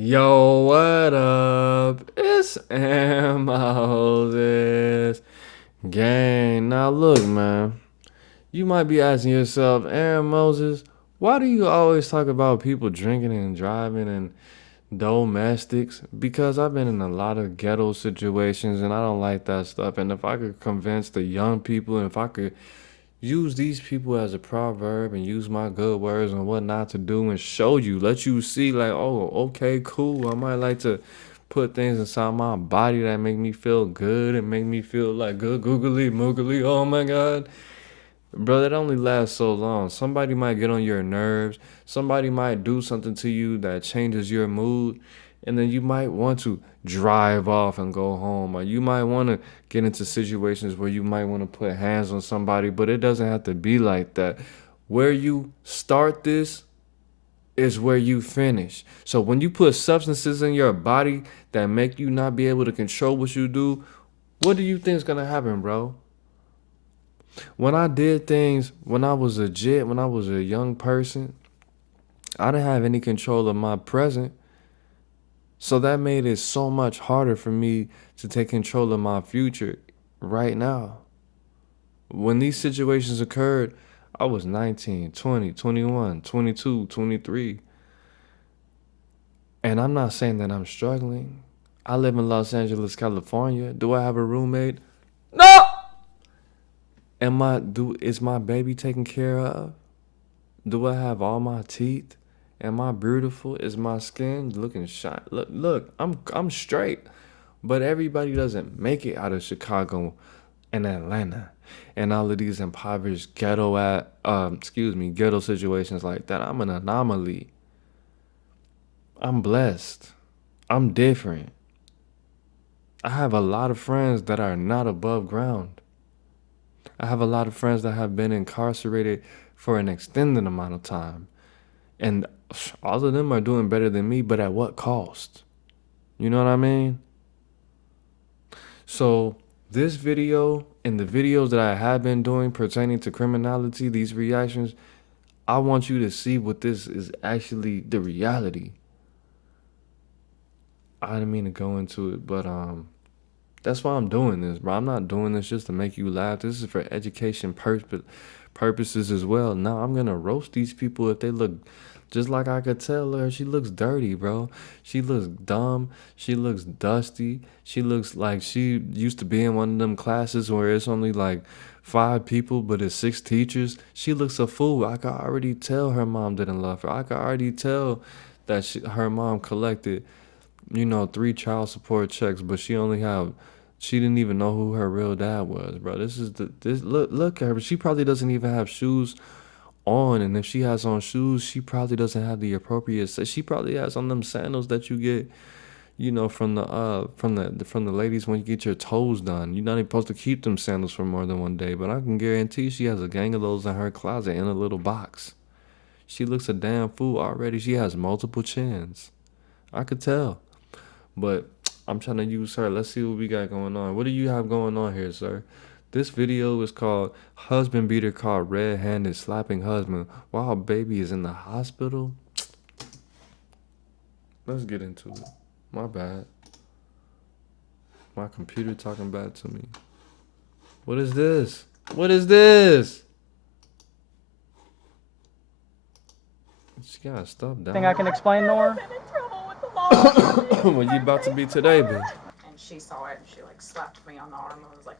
Yo, what up? It's Moses. Gang. Now look, man. You might be asking yourself, Aaron Moses, why do you always talk about people drinking and driving and domestics? Because I've been in a lot of ghetto situations and I don't like that stuff. And if I could convince the young people, and if I could use these people as a proverb and use my good words and what not to do and show you, let you see, like, oh, okay, cool. I might like to put things inside my body that make me feel good and make me feel like good googly moogly. Oh my God. Bro, that only lasts so long. Somebody might get on your nerves. Somebody might do something to you that changes your mood. And then you might want to drive off and go home. Or you might want to get into situations where you might want to put hands on somebody. But it doesn't have to be like that. Where you start this is where you finish. So when you put substances in your body that make you not be able to control what you do, what do you think is going to happen, bro? When I did things when I was when I was a young person, I didn't have any control of my present. So that made it so much harder for me to take control of my future right now. When these situations occurred, I was 19, 20, 21, 22, 23. And I'm not saying that I'm struggling. I live in Los Angeles, California. Do I have a roommate? No! Is my baby taken care of? Do I have all my teeth? Am I beautiful? Is my skin looking shine? Look, I'm straight. But everybody doesn't make it out of Chicago and Atlanta and all of these impoverished ghetto situations like that. I'm an anomaly. I'm blessed. I'm different. I have a lot of friends that are not above ground. I have a lot of friends that have been incarcerated for an extended amount of time. And all of them are doing better than me, but at what cost? You know what I mean? So this video and the videos that I have been doing pertaining to criminality, these reactions, I want you to see what this is actually the reality. I didn't mean to go into it, but that's why I'm doing this, bro. I'm not doing this just to make you laugh. This is for education purposes as well. Now I'm gonna roast these people if they look just like I could tell her. She looks dirty, bro. She looks dumb. She looks dusty. She looks like she used to be in one of them classes where it's only like 5 people, but it's 6 teachers. She looks a fool. I could already tell her mom didn't love her. I could already tell that her mom collected 3 child support checks, but she didn't even know who her real dad was, bro. This look at her. She probably doesn't even have shoes on, and if she has on shoes, she probably doesn't have the appropriate. She probably has on them sandals that you get, from the ladies when you get your toes done. You're not even supposed to keep them sandals for more than one day, but I can guarantee she has a gang of those in her closet in a little box. She looks a damn fool already. She has multiple chins. I could tell. But I'm trying to use her. Let's see what we got going on. What do you have going on here, sir? This video is called Husband Beater Caught Red-Handed Slapping Husband While Baby is in the Hospital. Let's get into it. My bad. My computer talking bad to me. What is this? What is this? She got stuff down. Thing I can explain, Nora? What you about to be today, bitch? And she saw it and she like slapped me on the arm and was like,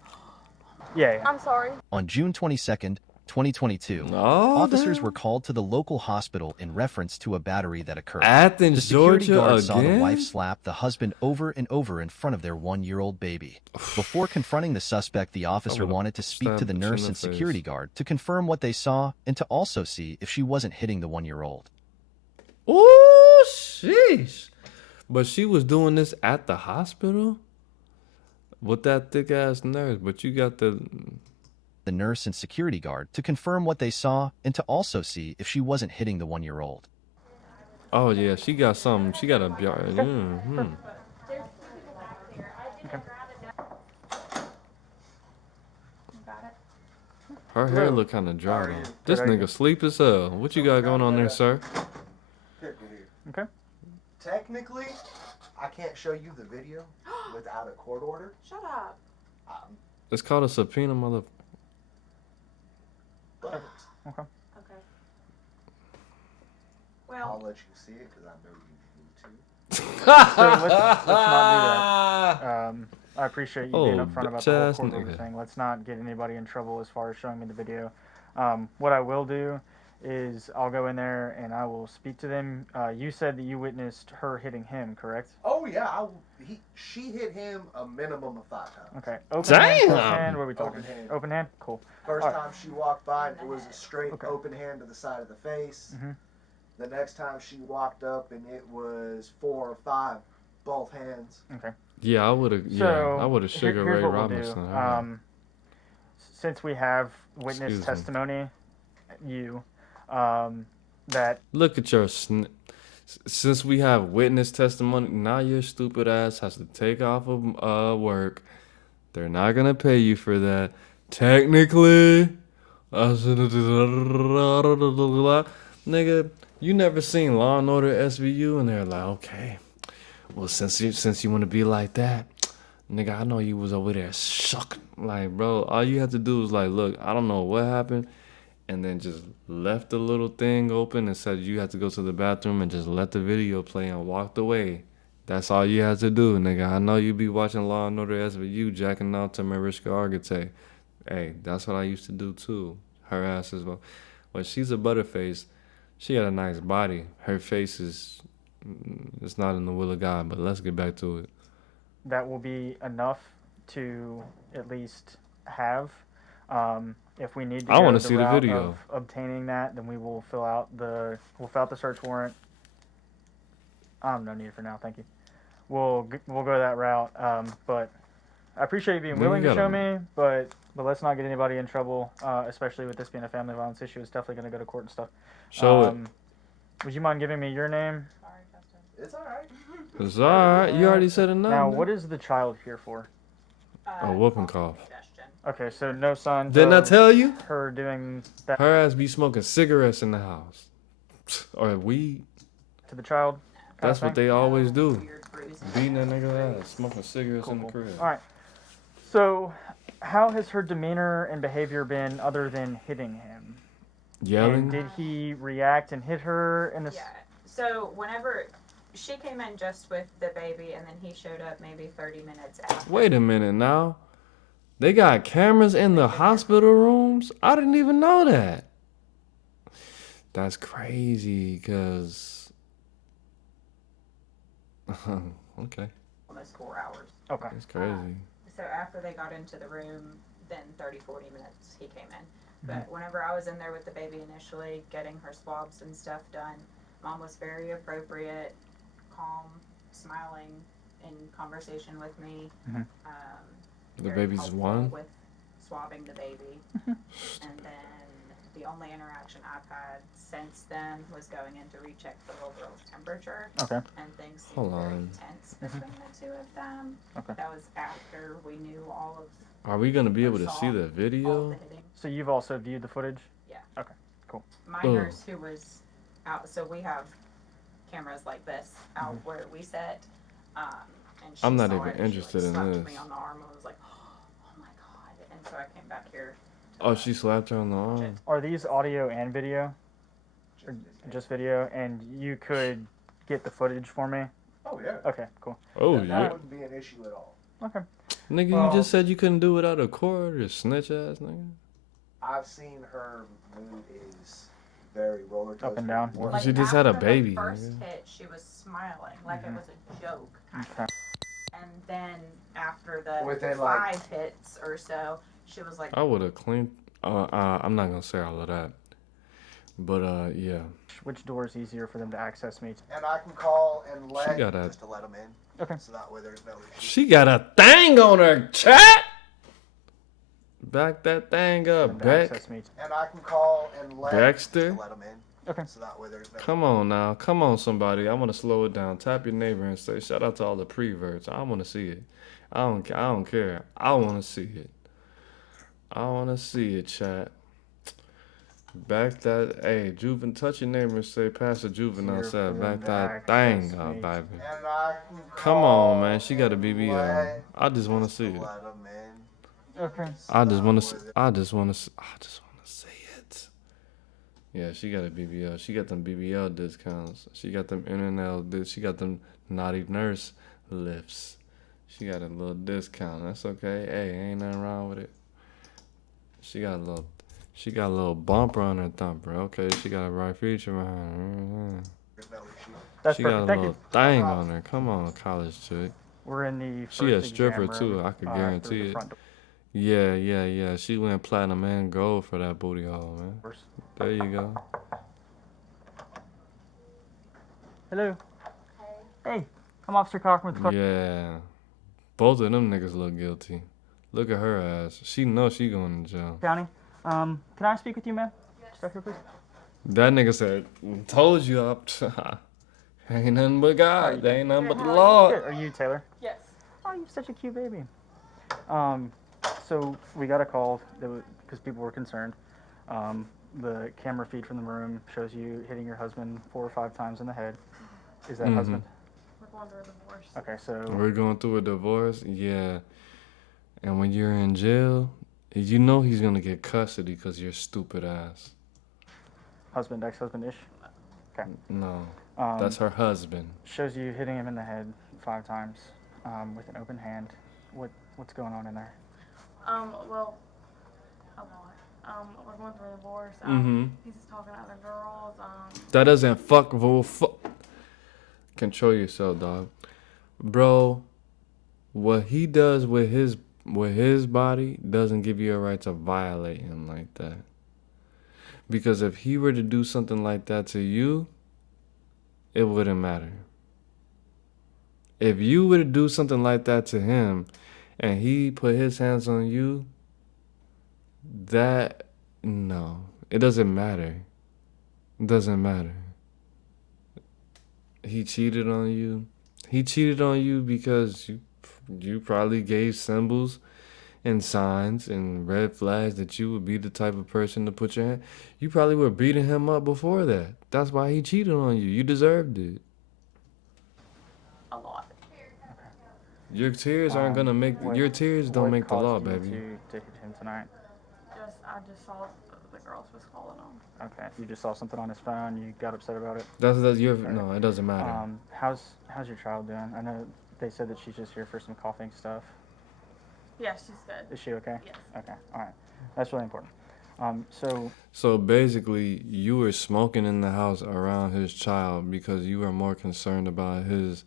Yeah. I'm sorry. On June 22nd, 2022, Oh, officers damn. were called to the local hospital in reference to a battery that occurred. Athens, The security Georgia guard saw the again? wife slap the husband over and over in front of their 1-year-old baby. Before confronting the suspect, the officer wanted to speak to the nurse and security guard to confirm what they saw and to also see if she wasn't hitting the 1-year-old. Oh, sheesh. But she was doing this at the hospital? With that thick ass nurse, but you got the nurse and security guard to confirm what they saw and to also see if she wasn't hitting the 1-year-old. Oh yeah, she got something. She got a Her hair look kind of dry though. This nigga sleep as hell. What you got going on there, sir? Okay. Technically, I can't show you the video without a court order. Shut up. It's called a subpoena, mother. But Okay. Okay. I'll Well, let you see it because I know you need to. So let's not do that. I appreciate you being Oh, upfront about the whole bitch-ass court order nigga. thing. Let's not get anybody in trouble as far as showing me the video. What I will do is I'll go in there and I will speak to them. You said that you witnessed her hitting him, correct? Oh yeah, she hit him a minimum of 5 times. Okay. Open hand, closed Damn! hand, what are we talking? Open hand. Open hand? Cool. First Alright. time she walked by, it was a straight Okay. open hand to the side of the face. Mhm. The next time she walked up, and it was 4 or 5, both hands. Okay. Yeah, I would have. So, Yeah, I would have Sugar here's Ray what we'll Robinson. do. her. Since we have witness Excuse me. testimony, that Look at your. Since we have witness testimony, now your stupid ass has to take off of work. They're not gonna pay you for that. Technically, nigga, you never seen Law and Order SVU, and they're like, okay, well, since you want to be like that, nigga, I know you was over there sucking. Like, bro, all you have to do is like, look, I don't know what happened, and then just left the little thing open and said you had to go to the bathroom and just let the video play and walked away. That's all you had to do, nigga. I know you be watching Law and Order SVU, jacking out to Mariska Argate. Hey, that's what I used to do too. Her ass as well. Well, she's a butterface. She got a nice body. Her face is, it's not in the will of God. But let's get back to it. that will be enough to at least have. If we need to I go wanna the see the route video. of obtaining that, then we will fill out the search warrant. No need for now, thank you. We'll go that route. But I appreciate you being Nigga, willing to show gotta- me, but let's not get anybody in trouble. Especially with this being a family violence issue, it's definitely going to go to court and stuff. Show it. Would you mind giving me your name? sorry, Justin. It's alright. It's alright. You already said enough. Now, man. what is the child here for? A whooping cough. Digestion. Okay, so no signs Didn't I of tell you? her doing that Her ass be smoking cigarettes in the house. Or weed. to the child. kind That's of what thing? they always do. Weird bruising. Beating that nigga ass. Smoking cigarettes in the Cool. crib. All right. So, how has her demeanor and behavior been other than hitting him? And Yelling. did he react and hit her in this? Yeah. So whenever she came in just with the baby, and then he showed up maybe 30 minutes after. Wait a minute now. They got cameras in the hospital rooms? I didn't even know that. That's crazy, cause okay, Almost 4 hours. Okay. that's crazy. So after they got into the room, then 30, 40 minutes he came in. Mm-hmm. But whenever I was in there with the baby initially, getting her swabs and stuff done, Mom was very appropriate, calm, smiling, in conversation with me. Mhm. The Very baby's helpful one? with swabbing the baby. Mm-hmm. And then the only interaction I've had since then was going in to recheck the little girl's temperature. Okay. And things seemed Hold very on. tense between the two of them. Okay. That was after we knew all of Are we gonna be able to saw see the all of video? the hitting. So you've also viewed the footage? My Ugh. nurse who was out, so we have cameras like this out where we sit. And she I'm not saw even it, and interested she, in slapped this. me on the arm and was like, "Oh my god!" And so I came back here. Oh, she slapped her on the watch arm. it. Are these audio and video? Or just video? And you could get the footage for me? Oh yeah. Okay, cool. Oh That yeah, wouldn't be an issue at all. Okay. nigga, Well- you just said you couldn't do it out of court, or snitch ass nigga. I've seen her mood is very roller coaster. Up and down. Well, she just had a after baby, The first nigga. hit, she was smiling like it was a joke. Okay. And then after the Within, like- 5 hits or so, she was like, I would have cleaned. I'm not gonna say all of that, but yeah. Which door is easier for them to access me? And I can call and let got a- just to let them in. Okay. So that way there's no issue. She got a thing on her chat. Back that thing For up, them to Beck. access me. And I can call and let Baxter? just to let them in. Okay. So that way there's no. Come on now, come on somebody. I want to slow it down. Tap your neighbor and say shout out to all the preverts. I want to see it. I don't care. I want to see it. I want to see it, chat. Back that, hey, Juven, touch your neighbor and say, Pastor Juven outside. Back that thing Trust up, me. baby. And I can Come on, man. call She got a you BBL. I just want to see it. Okay. I just want to. I just want to. I just want to see it. Yeah, she got a BBL. She got them BBL discounts. She got them internet. She got them naughty nurse lifts. She got a little discount. That's okay. Hey, ain't nothing wrong with it. She got a little. She got a little bumper on her thumper. Okay, she got a right feature behind her. That's She got a perfect. Thank little you. thing on her. Come on, college chick. We're in the first She a stripper exam room, too. I could through guarantee the it. front Yeah. She went platinum and gold for that booty hole, man. doors. There you go. Hello. Hey, I'm Officer Cochran with Yeah. Both of them niggas look guilty. Look at her ass. She knows she going to jail. County. Can I speak with you, ma'am? Step here, please. That nigga said, told you up. Ain't nothing but God. There ain't nothing but the Lord. Good. Are you Taylor? Yes. Oh, you're such a cute baby. So we got a call because people were concerned. The camera feed from the room shows you hitting your husband 4 or 5 times in the head. Is that husband? We're going through a divorce. Okay, so We're going through a divorce? Yeah. And when you're in jail, you know he's going to get custody because you're stupid ass. husband, ex-husband-ish. Okay. No. Um, That's her husband. Shows you hitting him in the head 5 times with an open hand. What's going on in there? Well, a lot. We're going through a divorce. He's just talking to other girls. That doesn't control yourself, dog. Bro, what he does with his body doesn't give you a right to violate him like that. Because if he were to do something like that to you, it wouldn't matter. If you were to do something like that to him and he put his hands on you, no, it doesn't matter. It doesn't matter. He cheated on you. He cheated on you because you probably gave symbols and signs and red flags that you would be the type of person to put your hand. You probably were beating him up before that. That's why he cheated on you. You deserved it. A lot. Your tears aren't gonna make your tears don't make the law, What caused baby. you to hit him tonight? I just saw the girls was calling him. Okay, you just saw something on his phone. You got upset about it. That's your no. It doesn't matter. How's your child doing? I know they said that she's just here for some coughing stuff. Yeah, she's good. Is she okay? Yes. Okay, all right. That's really important. So basically, you were smoking in the house around his child because you were more concerned about his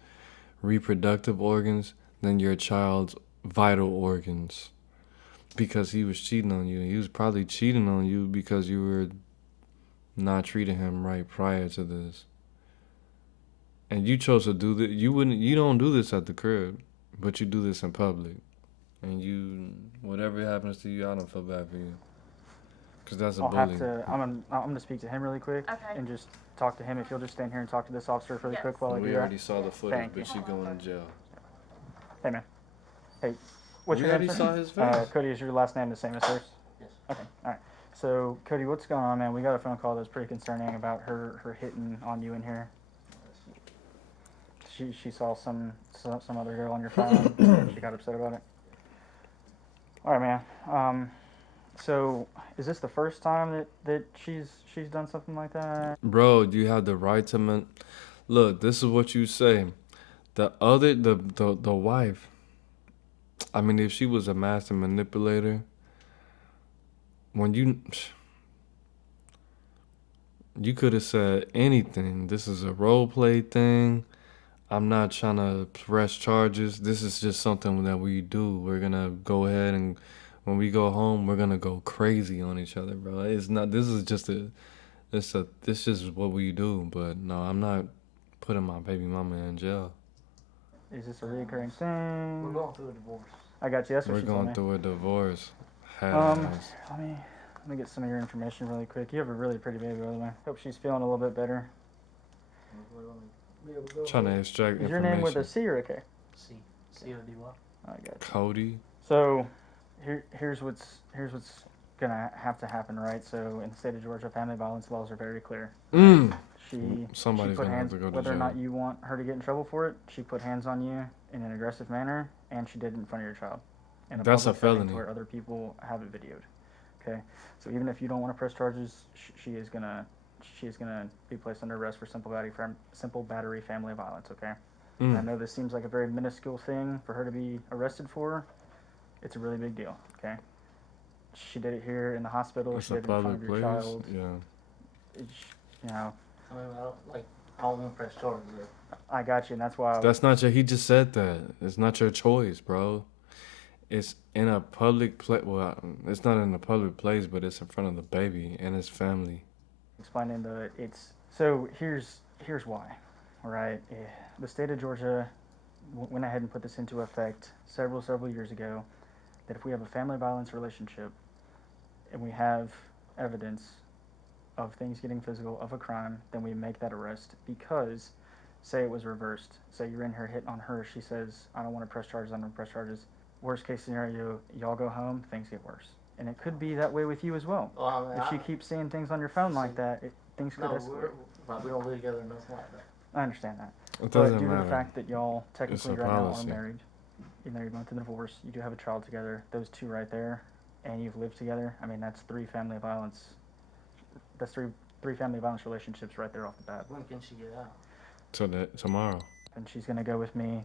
reproductive organs than your child's vital organs. Because he was cheating on you. He was probably cheating on you because you were not treating him right prior to this. And you chose to do this. You don't do this at the crib, but you do this in public. And whatever happens to you, I don't feel bad for you. Because that's a bully. I'm gonna speak to him really quick. Okay. And just talk to him. If you'll just stand here and talk to this officer really Yes. quick while I do We that. already saw the footage, Thank you. but she going to jail. Hey, man. Hey, what's We your name, already sir? saw his face. Cody, is your last name the same as hers? Yes. Okay, all right. So, Cody, what's going on, man? We got a phone call that's pretty concerning about her hitting on you in here. She saw some other girl on your phone. She got upset about it. All right, man. So, is this the first time that she's done something like that? Bro, you have the right to look, this is what you say. The wife, I mean, if she was a master manipulator, when you could have said anything. This is a role play thing. I'm not trying to press charges. This is just something that we do. We're gonna go ahead and when we go home, we're gonna go crazy on each other, bro. It's not. This is just this is what we do. But no, I'm not putting my baby mama in jail. Is this a recurring thing? We're going through a divorce. I got you. That's what We're she told going me. through a divorce. Let me get some of your information really quick. You have a really pretty baby, by the way. Hope she's feeling a little bit better. Trying to extract Is your information. name with a C or a K? C-O-D-Y. I got you. Cody. So, here's what's gonna have to happen, right? So in the state of Georgia, family violence laws are very clear. She Somebody's put gonna have hands, to go to whether or jail. not you want her to get in trouble for it, she put hands on you in an aggressive manner, and she did it in front of your child. In a That's a public setting felony. to where other people have it videoed. Okay, so even if you don't want to press charges, she is gonna be placed under arrest for simple battery family violence. Okay, and I know this seems like a very minuscule thing for her to be arrested for. It's a really big deal. Okay, she did it here in the hospital. It's She a did it in front public of your place. child. Yeah. It's, you know, I mean, I don't want to press charges. I got you, and that's why. That's not your. He just said that. It's not your choice, bro. It's in a public place. Well, it's not in a public place, but it's in front of the baby and his family. Explaining so here's why, right? The state of Georgia went ahead and put this into effect several years ago, that if we have a family violence relationship and we have evidence of things getting physical, of a crime, then we make that arrest. Because say it was reversed, say you're in here hitting on her, she says, I don't want to press charges, I don't want to press charges. Worst case scenario, y'all go home, things get worse. And it could be that way with you as well. Well, I mean, If she keeps seeing things on your phone like that, things could no, escalate. we don't live together or nothing like that. I understand that. It But doesn't due to matter. the fact that y'all technically right now are policy. married, even though you're going through the divorce, you do have a child together, those two right there, and you've lived together, I mean, that's three family violence relationships right there off the bat. When can she get out? Tomorrow. And she's going to go with me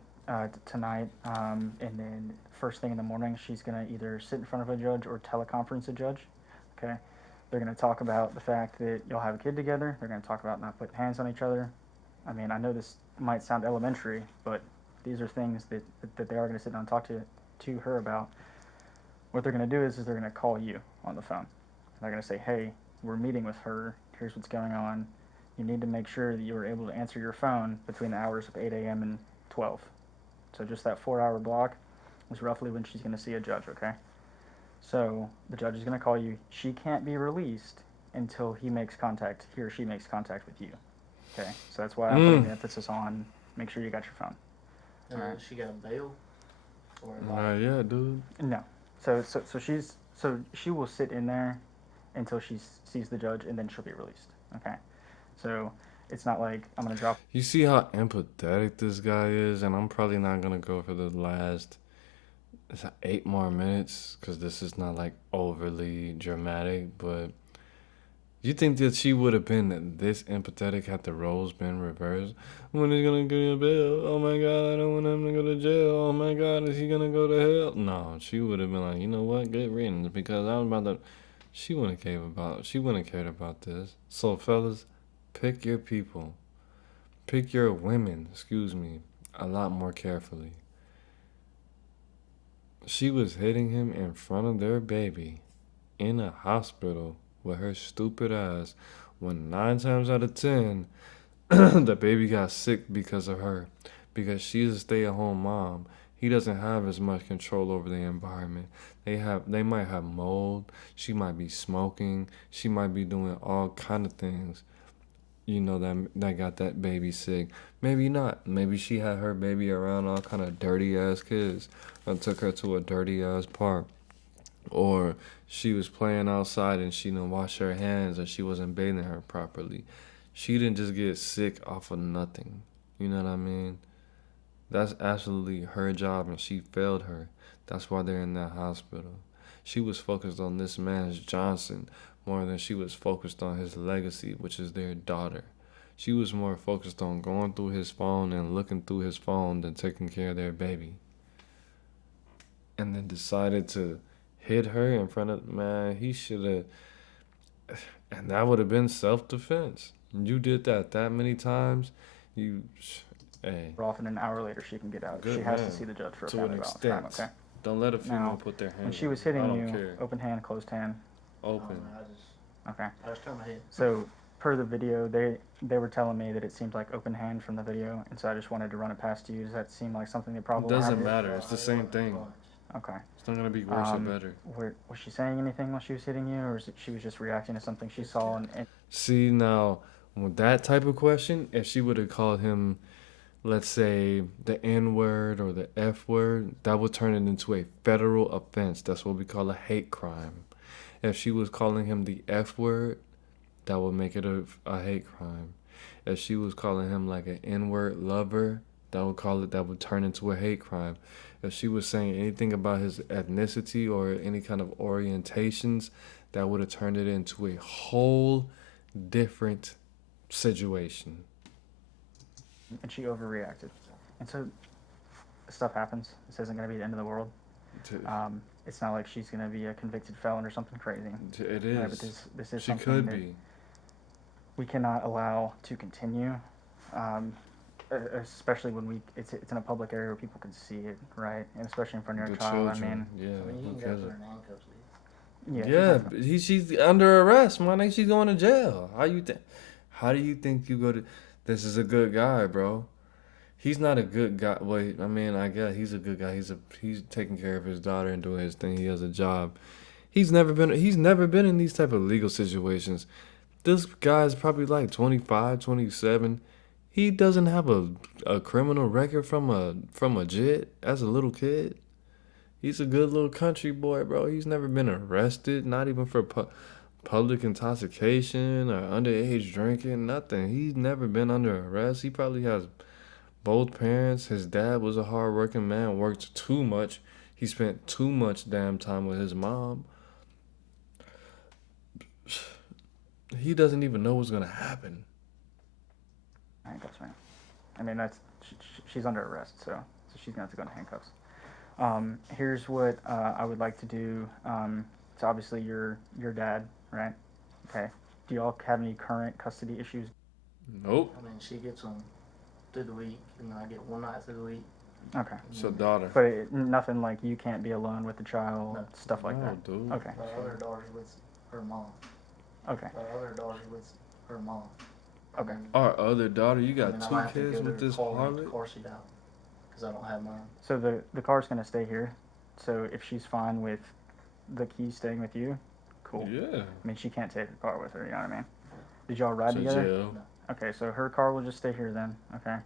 tonight, and then first thing in the morning, she's going to either sit in front of a judge or teleconference a judge. Okay? They're going to talk about the fact that you'll have a kid together. They're going to talk about not putting hands on each other. I mean, I know this might sound elementary, but these are things that they are going to sit down and talk to her about. What they're going to do is they're going to call you on the phone. They're going to say, hey, we're meeting with her. Here's what's going on. You need to make sure that you are able to answer your phone between the hours of 8 a.m. and 12. So just that 4-hour block is roughly when she's going to see a judge, okay? So the judge is going to call you. She can't be released until he or she makes contact with you. Okay, so that's why I'm putting the emphasis on make sure you got your phone. Alright. She got a bail? Or Yeah, dude. No. So she will sit in there until she sees the judge, and then she'll be released. Okay. So it's not like I'm going to drop. You see how empathetic this guy is, and I'm probably not gonna go for the last 8 more minutes because this is not like overly dramatic. But you think that she would have been this empathetic had the roles been reversed? When is he gonna get a bail? Oh my God, I don't want him to go to jail. Oh my God, is he gonna go to hell? No, she would have been like, you know what, get riddance, because I'm about to. She wouldn't have cared about this. So fellas, pick your people. Pick your women, a lot more carefully. She was hitting him in front of their baby in a hospital with her stupid ass when 9 times out of 10 the baby got sick because of her. Because she's a stay-at-home mom. He doesn't have as much control over the environment. They might have mold. She might be smoking. She might be doing all kind of things. You know that got that baby sick. Maybe not. Maybe she had her baby around all kind of dirty ass kids and took her to a dirty ass park. Or she was playing outside and she didn't wash her hands or she wasn't bathing her properly. She didn't just get sick off of nothing. You know what I mean? That's absolutely her job and she failed her. That's why they're in that hospital. She was focused on this man's Johnson more than she was focused on his legacy, which is their daughter. She was more focused on going through his phone and looking through his phone than taking care of their baby. And then decided to hit her in front of, man, he should have, and that would have been self-defense. You did that many times, hey. Often an hour later she can get out. Good she has man. to see the judge for a To an family violence extent. crime, okay? Don't let a female Now, put their hands When she on was you. hitting I don't you, care. open hand, closed hand. Open. Okay. I just turned my head. So per the video, they were telling me that it seemed like open hand from the video, and so I just wanted to run it past you. Does that seem like something that It probably doesn't happened? matter. It's the same thing. Okay. It's not gonna be worse or better. Was she saying anything while she was hitting you, or was it she was just reacting to something she saw? And See, now, with that type of question, if she would have called him, let's say, the N-word or the F-word, that would turn it into a federal offense. That's what we call a hate crime. If she was calling him the F word, that would make it a hate crime. If she was calling him like an N-word lover, that would turn into a hate crime. If she was saying anything about his ethnicity or any kind of orientations, that would have turned it into a whole different situation. And she overreacted. And so stuff happens. This isn't going to be the end of the world. It's not like she's going to be a convicted felon or something crazy. It is. Right, but this is She something could that be. we cannot allow to continue, especially when it's in a public area where people can see it, right? And especially in front of your The child. children. I mean, you Who can go cares? through an handcuffs, Yeah, but she's under arrest. Why ain't she going to jail? How do you think you go to? This is a good guy, bro. He's not a good guy. Wait, I mean, I guess he's a good guy. He's taking care of his daughter and doing his thing. He has a job. He's never been in these type of legal situations. This guy's probably like 25, 27. He doesn't have a criminal record from a jit as a little kid. He's a good little country boy, bro. He's never been arrested, not even for public intoxication or underage drinking, nothing. He's never been under arrest. He probably has both parents. His dad was a hard-working man, worked too much. He spent too much damn time with his mom. He doesn't even know what's gonna happen. Handcuffs, man. I mean, she's under arrest, so she's gonna have to go into handcuffs. Here's what I would like to do. It's obviously your dad, right? Okay. Do y'all have any current custody issues? Nope. I mean, she gets them through the week, and I get one night through the week. Okay. So daughter. But nothing like you can't be alone with the child, No. stuff like No, that. dude. Okay. My other daughter's with her mom. Okay. My other daughter's with her mom. Okay. Our other daughter, you got I two might have to kids go to with the this car harlot? seat out because I don't have mine. So the car's gonna stay here. So if she's fine with the keys staying with you, cool. Yeah. I mean, she can't take her car with her. You know what I mean? Did y'all ride To together? jail. Okay, so her car will just stay here then. Okay.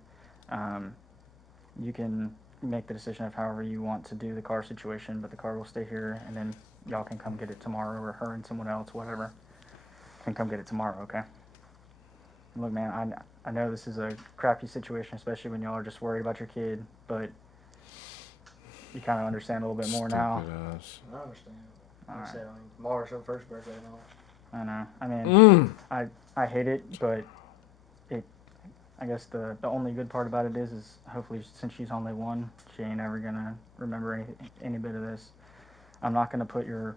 You can make the decision of however you want to do the car situation, but the car will stay here, and then y'all can come get it tomorrow, or her and someone else, whatever, can come get it tomorrow. Okay. Look, man, I know this is a crappy situation, especially when y'all are just worried about your kid, but you kind of understand a little bit more now. Stupid ass. I understand. Like Alright. I said, I mean, tomorrow's her first birthday and all. I know. I mean, Mm. I hate it, but I guess the only good part about it is hopefully since she's only one, she ain't ever gonna remember any bit of this. I'm not gonna put your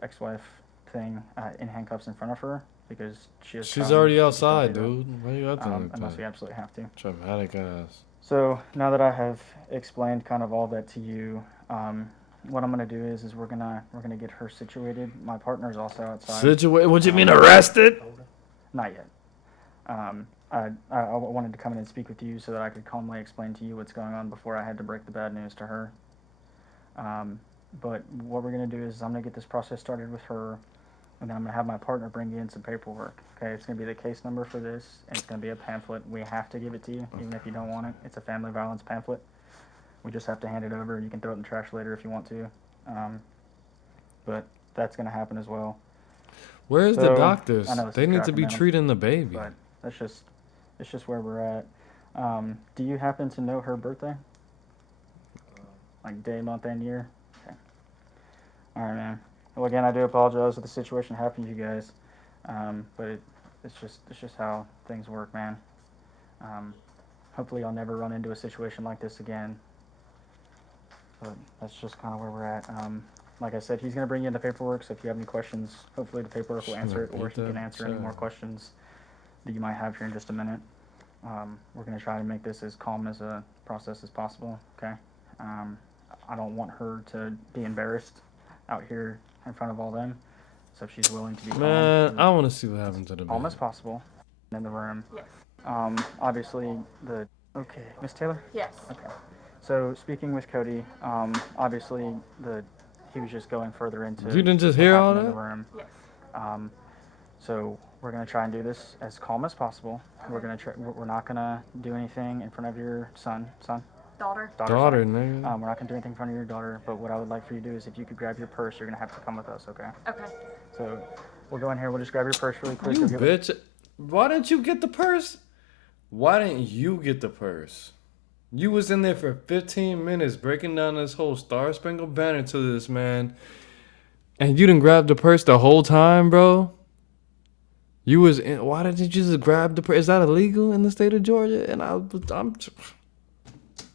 ex-wife thing in handcuffs in front of her because She's already outside, dude. Why you out there like unless we that? absolutely have to. Dramatic ass. So now that I have explained kind of all that to you, what I'm gonna do is we're gonna get her situated. My partner's also outside. What you mean arrested? Not yet. I wanted to come in and speak with you so that I could calmly explain to you what's going on before I had to break the bad news to her. But what we're going to do is I'm going to get this process started with her, and then I'm going to have my partner bring you in some paperwork. Okay, it's going to be the case number for this, and it's going to be a pamphlet. We have to give it to you, even if you don't want it. It's a family violence pamphlet. We just have to hand it over. You can throw it in the trash later if you want to. But that's going to happen as well. Where's the So, doctors? I know this They is need to crappy, be man. treating the baby. But it's just where we're at. Do you happen to know her birthday? Like day, month, and year? Okay. All right, man. Well, again, I do apologize that the situation happened to you guys, but it's just how things work, man. Hopefully, I'll never run into a situation like this again. But that's just kind of where we're at. Like I said, he's gonna bring you in the paperwork. So if you have any questions, hopefully the paperwork will answer it, or he can answer any more questions that you might have here in just a minute. We're going to try to make this as calm as a process as possible, okay? I don't want her to be embarrassed out here in front of all them, so if she's willing to be Man, I calm, want to see what happens to the calm baby. as possible in the room. Yes. Obviously, okay, Miss Taylor? Yes. Okay. So speaking with Cody, obviously he was just going further into You didn't just what hear all happened in that? the room. Yes. So we're gonna try and do this as calm as possible. We're not gonna do anything in front of your son. Daughter. Daughter, Daughter, sorry. nigga. We're not gonna do anything in front of your daughter, but what I would like for you to do is if you could grab your purse, you're gonna have to come with us, okay? Okay. So we'll go in here. We'll just grab your purse really quick. You You'll give it- bitch. Why didn't you get the purse? Why didn't you get the purse? You was in there for 15 minutes breaking down this whole Star Spangled Banner to this man. And you didn't grab the purse the whole time, bro? You was in. Why didn't you just grab the purse? Is that illegal in the state of Georgia? And I'm.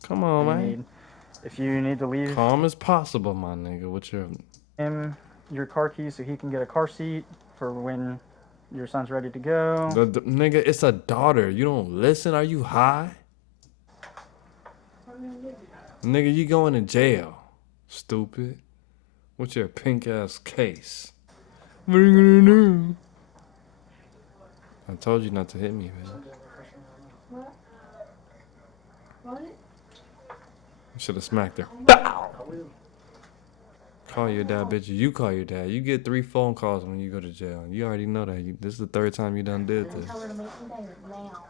Come on, man. If you need to leave Calm as possible, my nigga. What's your. him your car keys so he can get a car seat for when your son's ready to go. Nigga, it's a daughter. You don't listen? Are you high? Nigga, you going to jail. Stupid. What's your pink ass case? What are you gonna do? I told you not to hit me, man. What? What? You should have smacked her. Bow! Call your dad, bitch. You call your dad. You get 3 phone calls when you go to jail. You already know that. This is the 3rd time you done did this. Tell her to meet me there now.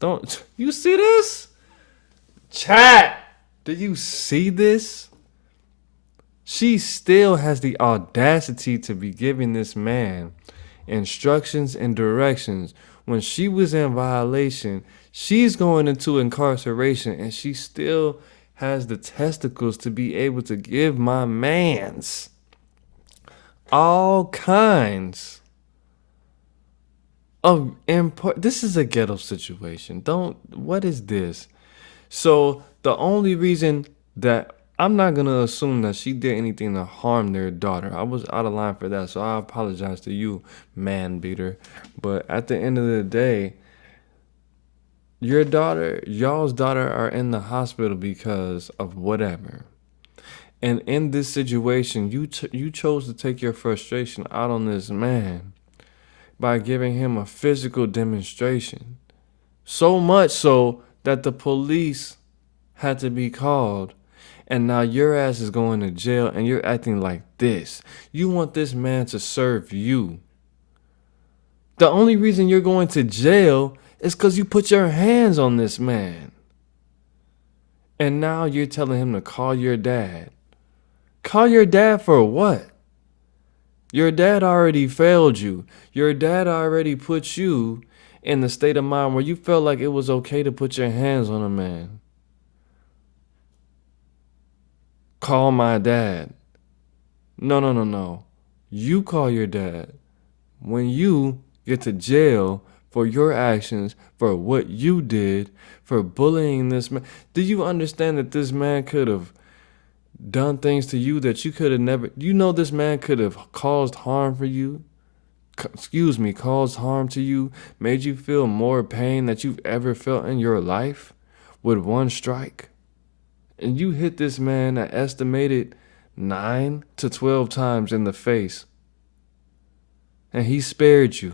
Don't. You see this? Chat! Do you see this? She still has the audacity to be giving this man instructions and directions when she was in violation. She's going into incarceration and she still has the testicles to be able to give my mans all kinds of import. This is a ghetto situation. What is this? So the only reason that I'm not going to assume that she did anything to harm their daughter. I was out of line for that, so I apologize to you, man beater. But at the end of the day, y'all's daughter are in the hospital because of whatever. And in this situation, you chose to take your frustration out on this man by giving him a physical demonstration. So much so that the police had to be called. And now your ass is going to jail and you're acting like this. You want this man to serve you. The only reason you're going to jail is because you put your hands on this man. And now you're telling him to call your dad. Call your dad for what? Your dad already failed you. Your dad already put you in the state of mind where you felt like it was okay to put your hands on a man. Call my dad. No. You call your dad. When you get to jail for your actions, for what you did, for bullying this man. Do you understand that this man could have done things to you that you could have never... You know this man could have caused harm for you? Caused harm to you? Made you feel more pain that you've ever felt in your life with one strike? And you hit this man an estimated 9 to 12 times in the face. And he spared you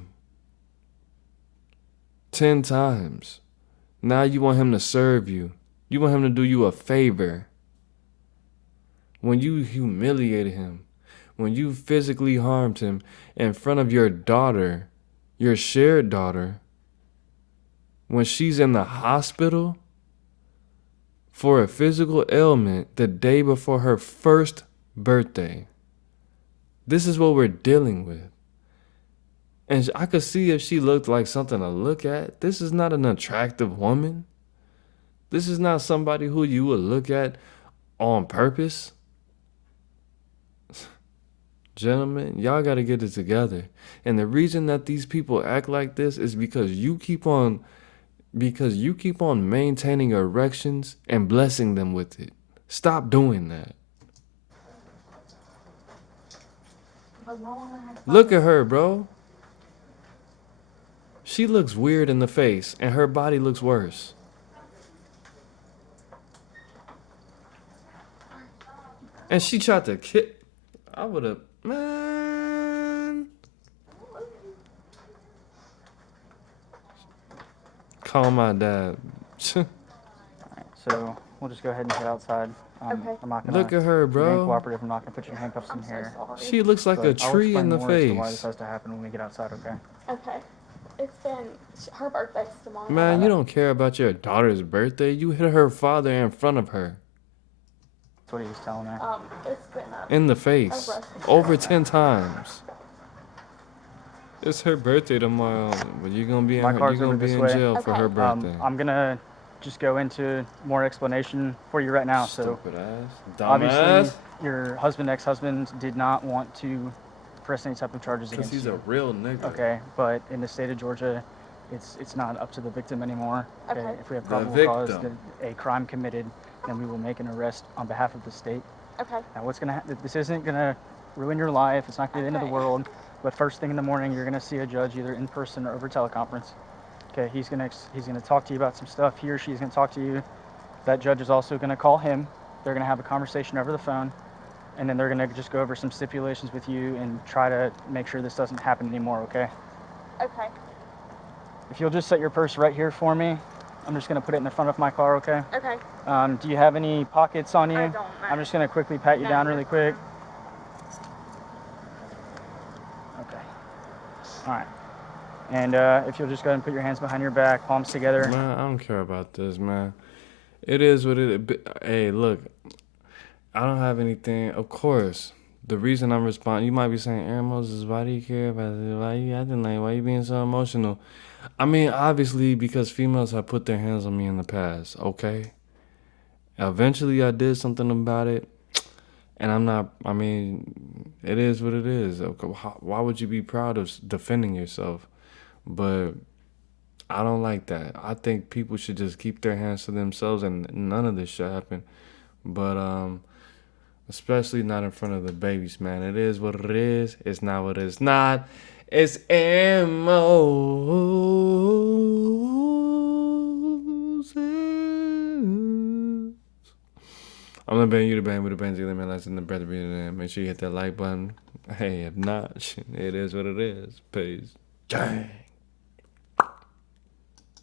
10 times. Now you want him to serve you. You want him to do you a favor. When you humiliated him, when you physically harmed him in front of your daughter, your shared daughter, when she's in the hospital for a physical ailment the day before her first birthday. This is what we're dealing with. And I could see if she looked like something to look at. This is not an attractive woman. This is not somebody who you would look at on purpose. Gentlemen, y'all got to get it together. And the reason that these people act like this is because you keep on maintaining erections and blessing them with it. Stop doing that. Look at her, bro. She looks weird in the face, and her body looks worse. And she tried to kick. I would have, man. Call my dad. Alright, so we'll just go ahead and head outside. Okay. I'm not gonna Look at her, be being bro. cooperative. I'm not gonna put your handcuffs in here. She looks like But a I'll tree explain in the more as to why this face. has to happen when we get outside, okay? Okay. It's been her birthday's tomorrow. Man, you don't care about your daughter's birthday. You hit her father in front of her. That's what he was telling me. It's been In the face. Over 10 times. It's her birthday tomorrow, but you're gonna be in, jail for her birthday. I'm gonna just go into more explanation for you right now. Stupid ass. Obviously, Dumbass. your ex-husband did not want to press any type of charges Because against he's you. a real nigga. Okay, but in the state of Georgia, it's not up to the victim anymore. Okay. If we have The probable cause victim. that a crime committed, then we will make an arrest on behalf of the state. Okay. Now, this isn't gonna ruin your life. It's not gonna be the end of the world. But first thing in the morning, you're gonna see a judge either in person or over teleconference. Okay, he's gonna talk to you about some stuff. He or she's gonna talk to you. That judge is also gonna call him. They're gonna have a conversation over the phone, and then they're gonna just go over some stipulations with you and try to make sure this doesn't happen anymore. Okay. Okay. If you'll just set your purse right here for me, I'm just gonna put it in the front of my car. Okay. Okay. Do you have any pockets on you? I don't. I'm just gonna quickly pat you down really quick. Okay. All right. And if you'll just go ahead and put your hands behind your back, palms together. Man, I don't care about this, man. It is what it is. Hey, look, I don't have anything. Of course, the reason I'm responding, you might be saying, Aaron Moses, why do you care about it? Why you acting like? Why you being so emotional? I mean, obviously, because females have put their hands on me in the past, okay? Eventually, I did something about it. And I'm not, I mean, it is what it is. Why would you be proud of defending yourself? But I don't like that. I think people should just keep their hands to themselves and none of this should happen. But especially not in front of the babies, man. It is what it is. It's not what it's not. It's Moses. I'm the band, you the band, with the band, together, man. That's in the brother. Make sure you hit that like button. Hey, if not, it is what it is. Peace. Dang.